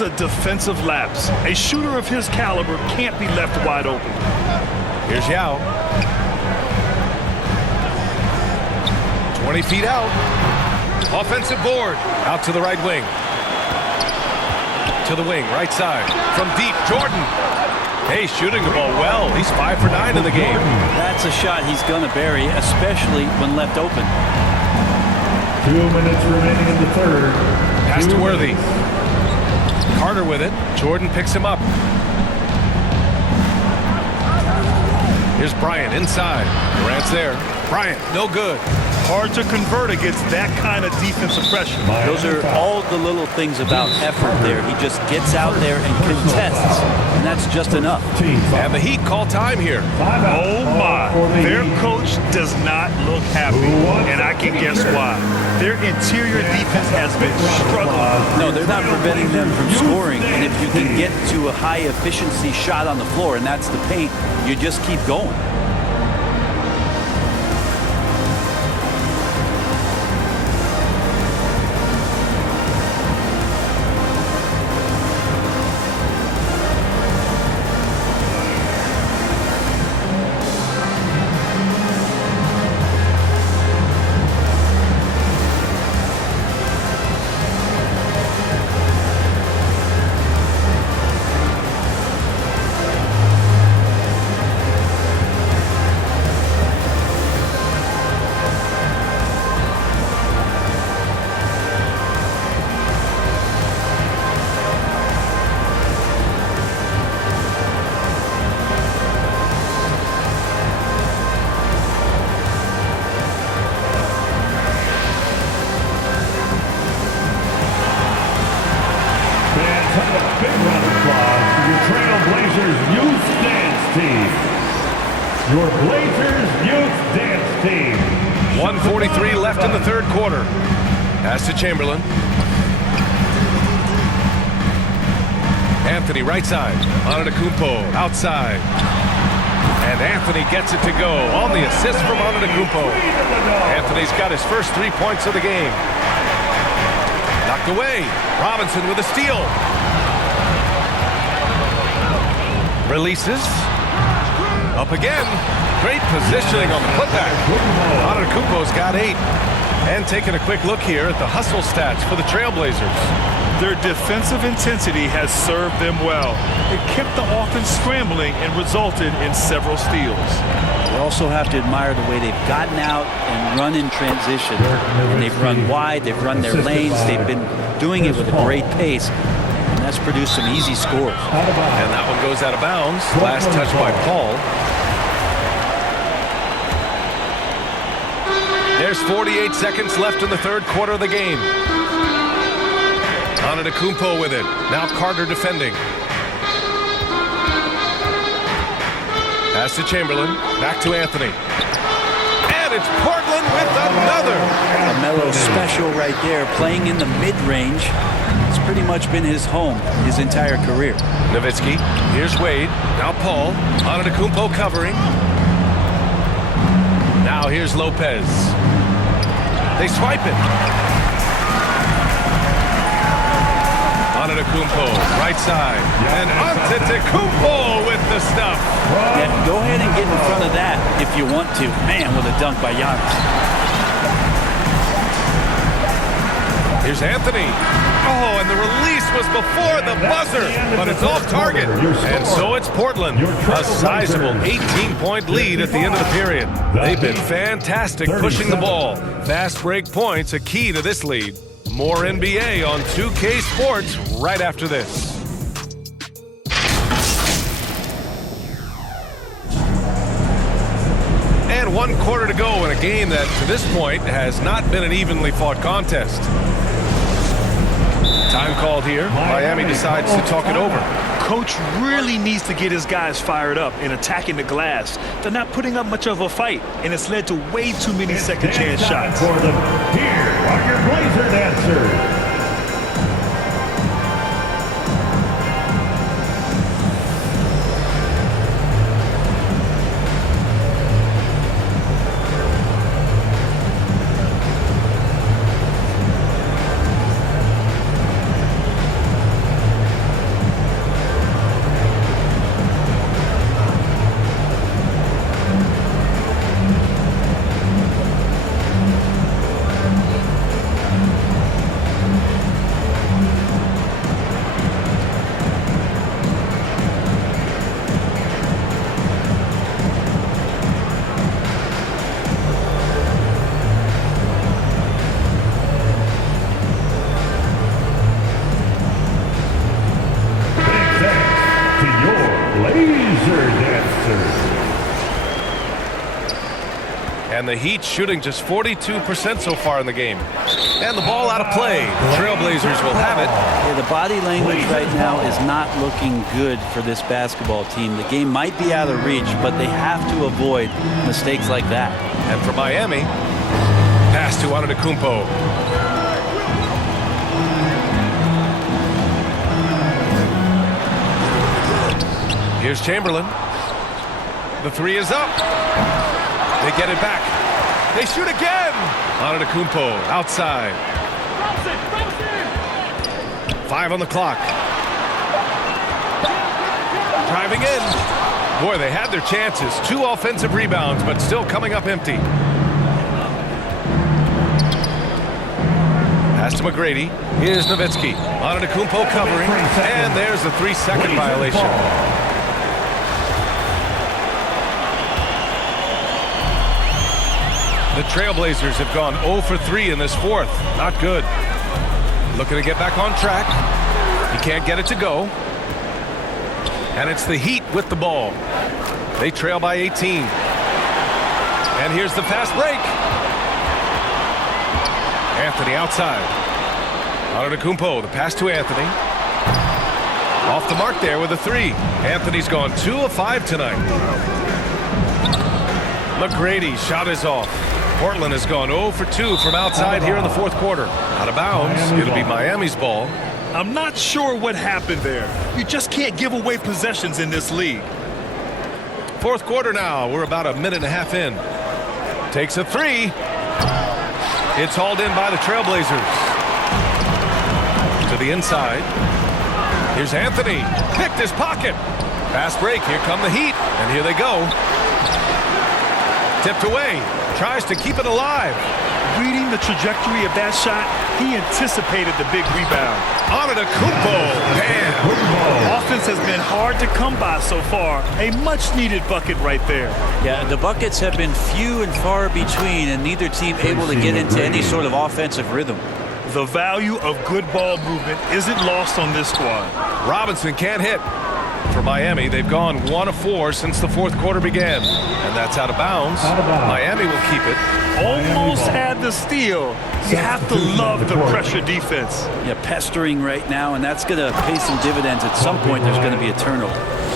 That's a defensive lapse. A shooter of his caliber can't be left wide open. Here's Yao. 20 feet out. Offensive board. Out to the right wing. To the wing, right side. From deep, Jordan. Hey, shooting the ball well. He's 5 for 9 in the game. That's a shot he's going to bury, especially when left open. 2 minutes remaining in the third. Pass to Worthy. Carter with it. Jordan picks him up. Here's Bryant inside. Durant's there. Bryant, no good. Hard to convert against that kind of defensive pressure. Those are all the little things about effort there. He just gets out there and contests, and that's just enough. And the Heat call time here. Oh, my. Their coach does not look happy, and I can guess why. Their interior defense has been struggling. No, they're not preventing them from scoring, and if you can get to a high-efficiency shot on the floor, and that's the paint, you just keep going. Your Blazers Youth Dance Team. 1:43 left in the third quarter. Pass to Chamberlain. Anthony right side. Antetokounmpo outside. And Anthony gets it to go on the assist from Antetokounmpo. Anthony's got his first 3 points of the game. Knocked away. Robinson with a steal. Releases. Up again. Great positioning on the putback. Antetokounmpo's got 8. And taking a quick look here at the hustle stats for the Trailblazers. Their defensive intensity has served them well. It kept the offense scrambling and resulted in several steals. You also have to admire the way they've gotten out and run in transition. And they've run wide, they've run their lanes, they've been doing it with a great pace. And that's produced some easy scores. And that one goes out of bounds. Last touch by Paul. There's 48 seconds left in the third quarter of the game. Antetokounmpo with it. Now Carter defending. Pass to Chamberlain. Back to Anthony. And it's Portland with another. A Melo special right there, playing in the mid-range. It's pretty much been his home his entire career. Nowitzki. Here's Wade. Now Paul. Antetokounmpo covering. Now here's Lopez. They swipe it. Antetokounmpo, right side. And Antetokounmpo with the stuff. Yeah, go ahead and get in front of that if you want to. Man, with a dunk by Giannis. Here's Anthony. Oh, and the release was before the buzzer, but it's off target. And so it's Portland. A sizable 18-point lead at the end of the period. They've been fantastic pushing the ball. Fast break points, a key to this lead. More NBA on 2K Sports right after this. And 1 quarter to go in a game that, to this point, has not been an evenly fought contest. Time called here. Miami decides to talk it over. Coach really needs to get his guys fired up and attacking the glass. They're not putting up much of a fight, and it's led to way too many second chance shots. For them, here are your Blazer dancers. And the Heat shooting just 42% so far in the game. And the ball out of play. The Trailblazers will have it. Yeah, the body language right now is not looking good for this basketball team. The game might be out of reach, but they have to avoid mistakes like that. And for Miami, pass to Antetokounmpo. Here's Chamberlain. The three is up. They get it back. They shoot again. Antetokounmpo outside. 5 on the clock. Driving in. Boy, they had their chances. 2 offensive rebounds, but still coming up empty. Pass to McGrady. Here's Nowitzki. Antetokounmpo covering. And there's the 3-second violation. The Trailblazers have gone 0 for 3 in this fourth. Not good. Looking to get back on track. He can't get it to go. And it's the Heat with the ball. They trail by 18. And here's the fast break. Anthony outside. Antetokounmpo, the pass to Anthony. Off the mark there with a 3. Anthony's gone 2 of 5 tonight. McGrady, shot is off. Portland has gone 0 for 2 from outside here in the fourth quarter. Out of bounds. It'll be Miami's ball. I'm not sure what happened there. You just can't give away possessions in this league. Fourth quarter now. We're about a minute and a half in. Takes a 3. It's hauled in by the Trailblazers. To the inside. Here's Anthony. Picked his pocket. Fast break. Here come the Heat. And here they go. Tipped away. Tries to keep it alive. Reading the trajectory of that shot, he anticipated the big rebound. Antetokounmpo. Bam. Offense has been hard to come by so far. A much-needed bucket right there. Yeah, the buckets have been few and far between, and neither team able to get into any sort of offensive rhythm. The value of good ball movement isn't lost on this squad. Robinson can't hit. For Miami, they've gone 1 of 4 since the fourth quarter began. And that's out of bounds. Miami will keep it. Almost had the steal. You have to love the pressure defense. Yeah, pestering right now, and that's going to pay some dividends. At some point, there's going to be a turnover.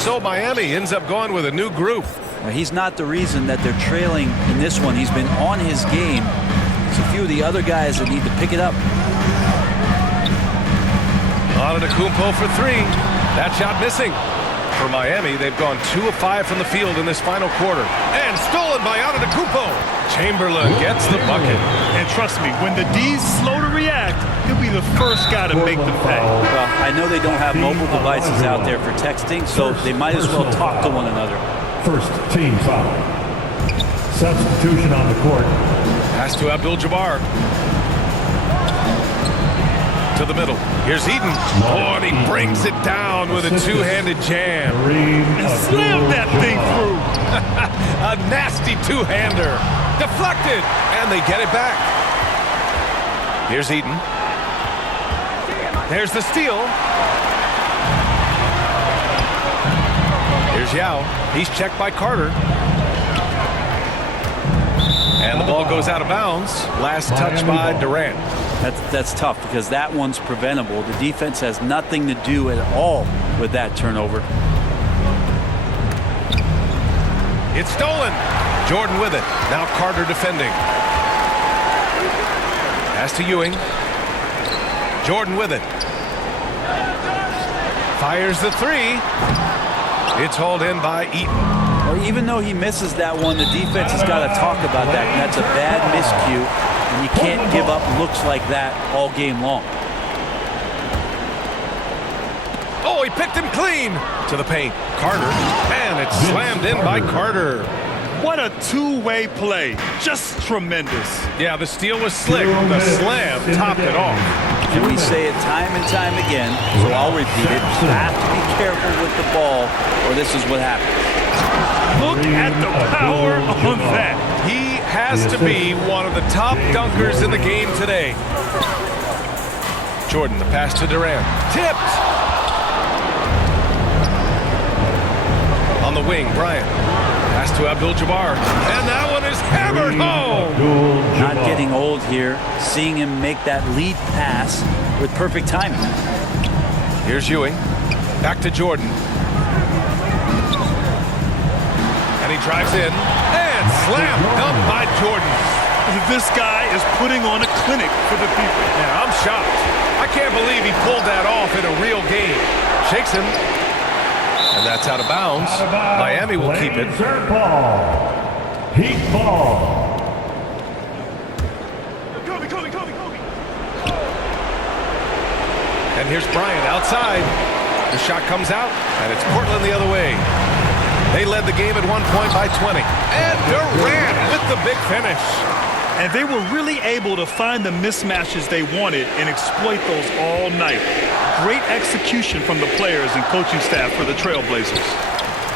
So Miami ends up going with a new group. Well, he's not the reason that they're trailing in this one. He's been on his game. There's a few of the other guys that need to pick it up. Antetokounmpo for 3. That shot missing. For Miami, they've gone 2 of 5 from the field in this final quarter. And stolen by Antetokounmpo. Chamberlain gets the bucket. And trust me, when the D's slow to react, he'll be the first guy to make them pay. Well, I know they don't have mobile devices out there for texting, so they might as well talk to one another. First team foul. Substitution on the court. Pass to Abdul-Jabbar. To the middle. Here's Eden. Oh, and he brings it down with a two-handed jam. And slammed that thing through. A nasty two-hander. Deflected. And they get it back. Here's Eden. There's the steal. Here's Yao. He's checked by Carter. And the ball goes out of bounds. Last touch by Durant. That's tough because that one's preventable. The defense has nothing to do at all with that turnover. It's stolen. Jordan with it. Now Carter defending. Pass to Ewing. Jordan with it. Fires the 3. It's hauled in by Eaton. Well, even though he misses that one, the defense has got to talk about that, and that's a bad miscue. And you can't give up looks like that all game long. Oh, he picked him clean. To the paint. Carter. And it's slammed in by Carter. What a two-way play. Just tremendous. Yeah, the steal was slick. The slam topped it off. And we say it time and time again, so I'll repeat it. You have to be careful with the ball, or this is what happens. Look at the power on that. He has to be one of the top dunkers in the game today. Jordan, the pass to Durant. Tipped. On the wing, Bryant. Pass to Abdul-Jabbar. And that one is hammered home. Not getting old here. Seeing him make that lead pass with perfect timing. Here's Ewing. Back to Jordan. And he drives in. And slam dunk by Jordan. This guy is putting on a clinic for the people. Yeah, I'm shocked. I can't believe he pulled that off in a real game. Shakes him. And that's out of bounds. Miami will keep it. Serve ball. Heat ball. Kobe. And here's Bryant outside. The shot comes out, and it's Portland the other way. They led the game at one point by 20. And Durant with the big finish. And they were really able to find the mismatches they wanted and exploit those all night. Great execution from the players and coaching staff for the Trailblazers.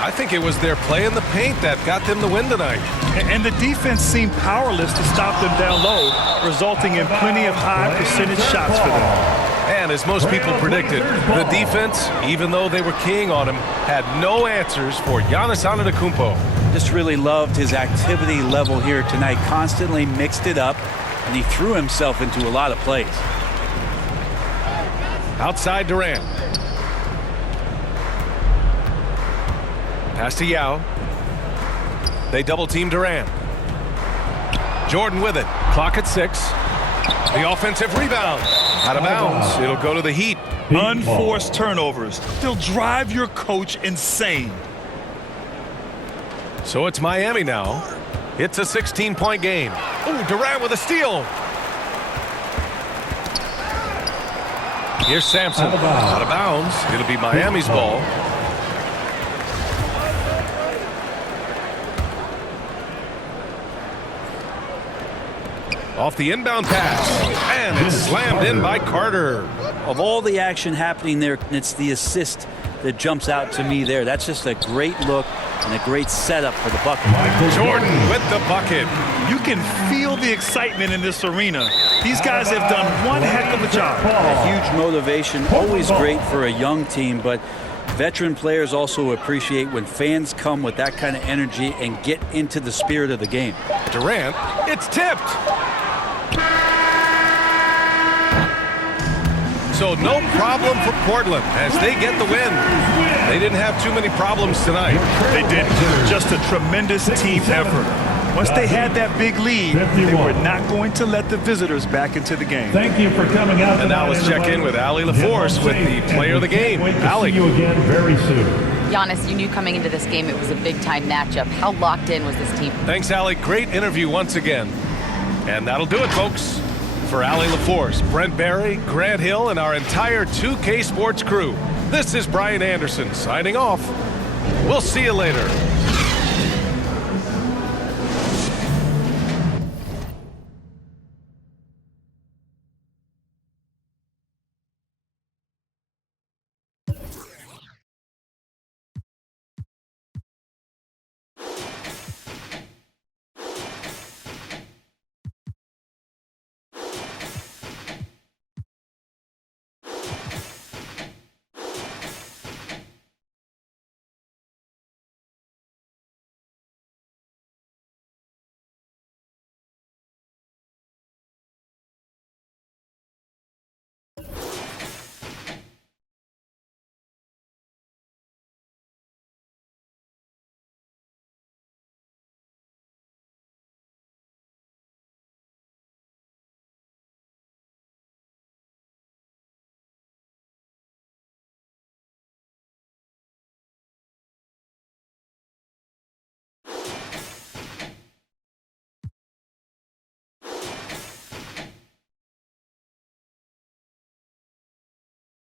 I think it was their play in the paint that got them the win tonight. And the defense seemed powerless to stop them down low, resulting in plenty of high percentage shots for them. And as most people predicted, the defense, even though they were keying on him, had no answers for Giannis Antetokounmpo. Just really loved his activity level here tonight. Constantly mixed it up, and he threw himself into a lot of plays. Outside Durant. Pass to Yao. They double team Durant. Jordan with it. Clock at 6. The offensive rebound. Out of bounds. It'll go to the Heat. Unforced turnovers. They'll drive your coach insane. So it's Miami now. It's a 16-point game. Ooh, Durant with a steal. Here's Sampson. Out of bounds. It'll be Miami's ball. Off the inbound pass. And it's slammed in by Carter. Of all the action happening there, it's the assist that jumps out to me there. That's just a great look and a great setup for the bucket. Jordan with the bucket. You can feel the excitement in this arena. These guys have done one heck of a job. A huge motivation, always great for a young team, but veteran players also appreciate when fans come with that kind of energy and get into the spirit of the game. Durant, it's tipped. So no problem for Portland as they get the win. They didn't have too many problems tonight. They didn't. Just a tremendous team effort. Once they had that big lead, they were not going to let the visitors back into the game. Thank you for coming out. And now let's check in with Allie LaForce with the player of the game. Allie. See you again very soon. Giannis, you knew coming into this game it was a big-time matchup. How locked in was this team? Thanks, Allie. Great interview once again. And that'll do it, folks. For Allie LaForce, Brent Barry, Grant Hill, and our entire 2K Sports crew, this is Brian Anderson signing off. We'll see you later.